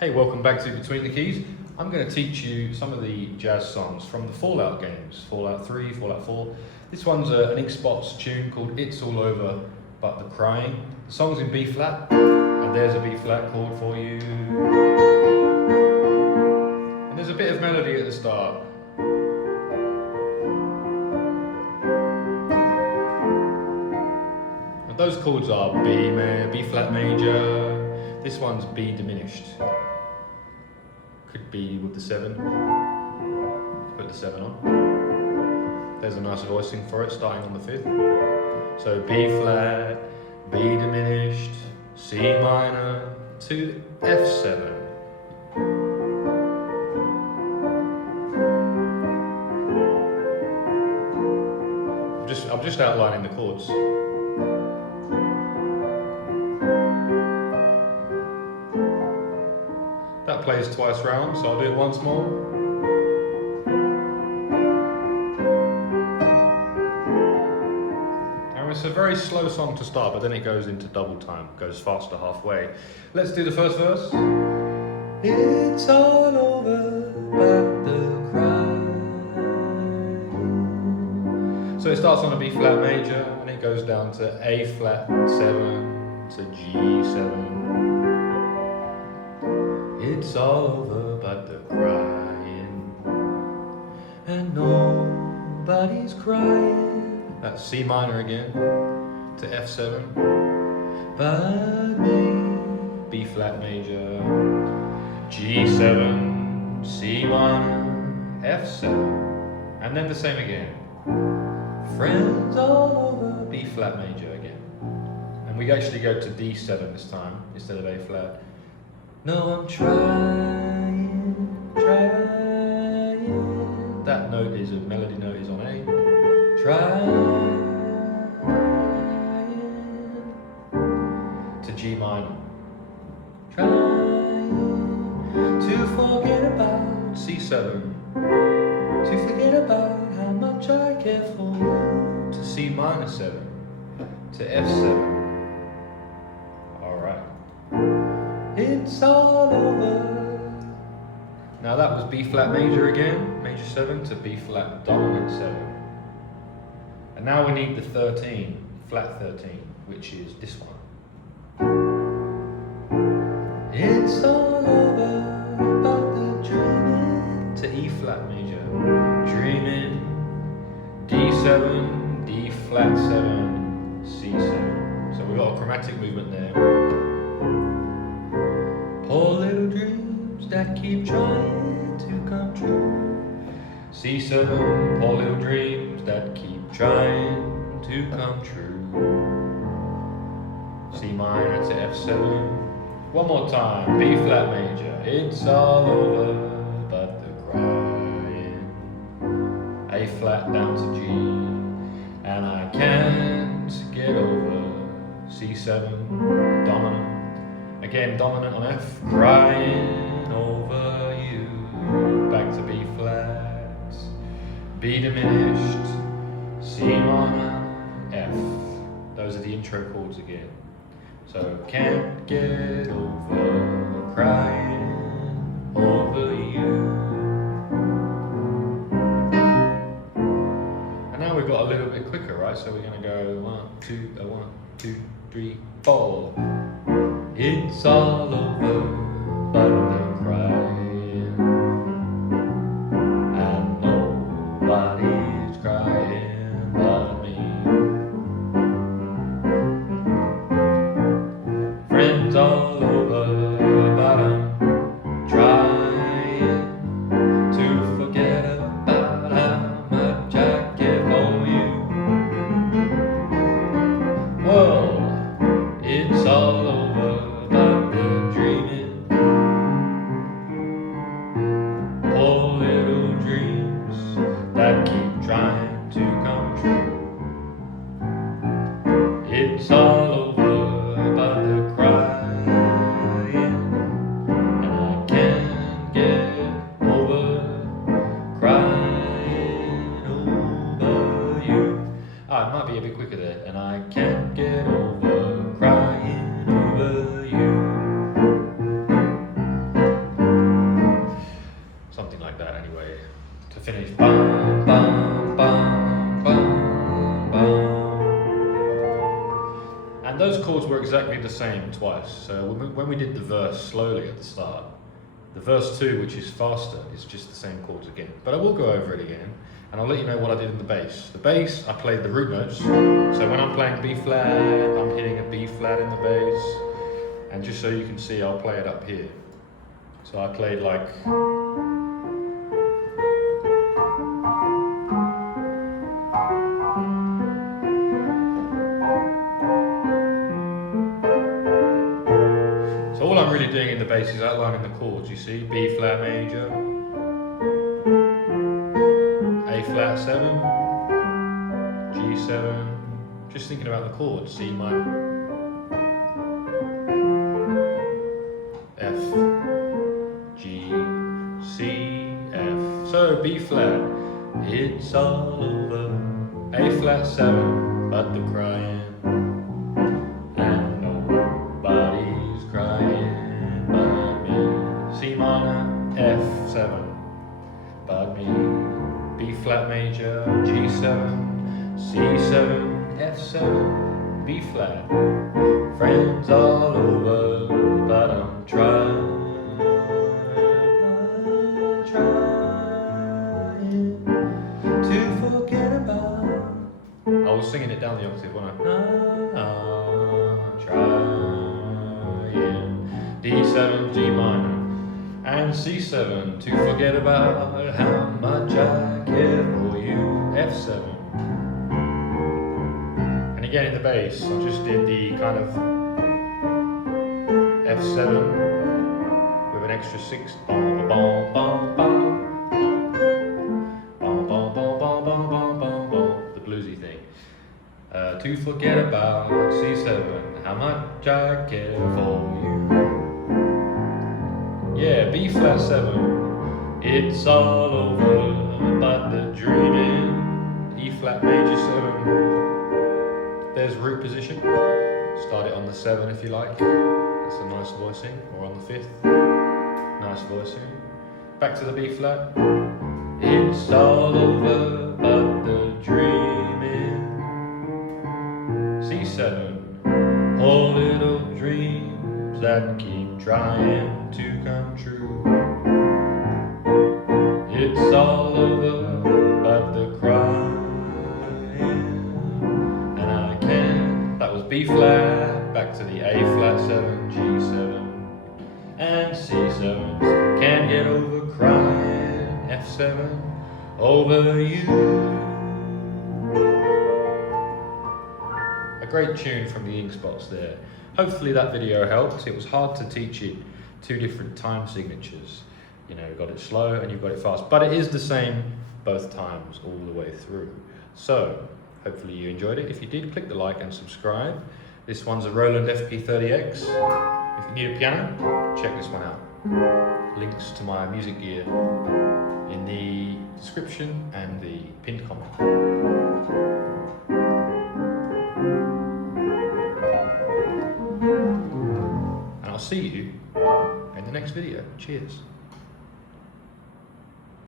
Hey, welcome back to Between the Keys. I'm going to teach you some of the jazz songs from the Fallout games, Fallout 3, Fallout 4. This one's an Ink Spots tune called It's All Over But the Crying. The song's in B flat, and there's a B flat chord for you. And there's a bit of melody at the start. And those chords are B flat major. This one's B diminished. Could be with the 7. Put the 7 on. There's a nice voicing for it, starting on the 5th. So B flat, B diminished, C minor to F7. I'm just outlining the chords. That plays twice round, so I'll do it once more. Now it's a very slow song to start, but then it goes into double time, goes faster halfway. Let's do the first verse. It's all over but the crying. So it starts on a B flat major, and it goes down to A flat 7 to G7. It's all over but the crying, and nobody's crying. That's C minor again to F7, but me. B flat major, G7, C minor, F7, and then the same again. Friends all over, B flat major again. And we actually go to D7 this time instead of A flat. No, I'm trying. That note is a melody note is on A. Trying to G minor. Trying to forget about C7. To forget about how much I care for you. To C minor 7. To F7. It's all over. Now that was B flat major again, major 7 to B flat dominant 7. And now we need the 13, flat 13, which is this one. It's all over but the dreaming to E flat major. Dreaming, D7, D flat 7, C7. So we've got a chromatic movement there. Poor little dreams that keep trying to come true. C7, poor little dreams that keep trying to come true. C minor to F7. One more time, B flat major. It's all over but the crying. A flat down to G, and I can't get over. C7, dominant. Again, dominant on F, crying over you. Back to B flat, B diminished, C minor, F. Those are the intro chords again. So, can't get over crying over you. And now we've got a little bit quicker, right? So we're going to go 1, 2, 3, 4. It's all over but the crying, and nobody's crying but me. Friends all over but I'm trying to forget about how much I care for you. Well, it's all finish. Bum, bum, bum, bum, bum. And those chords were exactly the same twice. So when we did the verse slowly at the start, the verse 2, which is faster, is just the same chords again. But I will go over it again, and I'll let you know what I did in the bass. The bass, I played the root notes. So when I'm playing B flat, I'm hitting a B flat in the bass. And just so you can see, I'll play it up here. So I played like... So all I'm really doing in the bass is outlining the chords, you see? B flat major, A flat 7, G7, just thinking about the chords, C minor, F, G, C, F. So B flat, it's all over, A flat 7, but the crying. C minor, F7, but me, B flat major, G7, C7, F7, B flat, friends all over, but I'm trying to forget about. I was singing it down the octave, wasn't I? Trying, D7, G minor, and C7 to forget about how much I care for you, F7. And again in the bass, I just did the kind of F7 with an extra 6, bom, bom, bom, bom, bom, bom, bom, bom, bom, bom, bom, bom, the bluesy thing. To forget about C7, how much I care for you. Yeah, B flat 7, it's all over, but the dreaming, E flat major 7, there's root position, start it on the 7 if you like, that's a nice voicing, or on the 5th, nice voicing, back to the B flat, it's all over, but the dreaming, C7, all little dreams that keep trying to come true. It's all over, but the crying, and I can't. That was B flat, back to the A flat 7, G7, and C7. Can't get over crying, F7, over you. A great tune from the ink spots there. Hopefully that video helped. It was hard to teach it 2 different time signatures. You know, you've got it slow and you've got it fast, but it is the same both times all the way through. So hopefully you enjoyed it. If you did, click the like and subscribe. This one's a Roland FP-30X. If you need a piano, check this one out. Links to my music gear in the description and the pinned comment. And I'll see you in the next video. Cheers.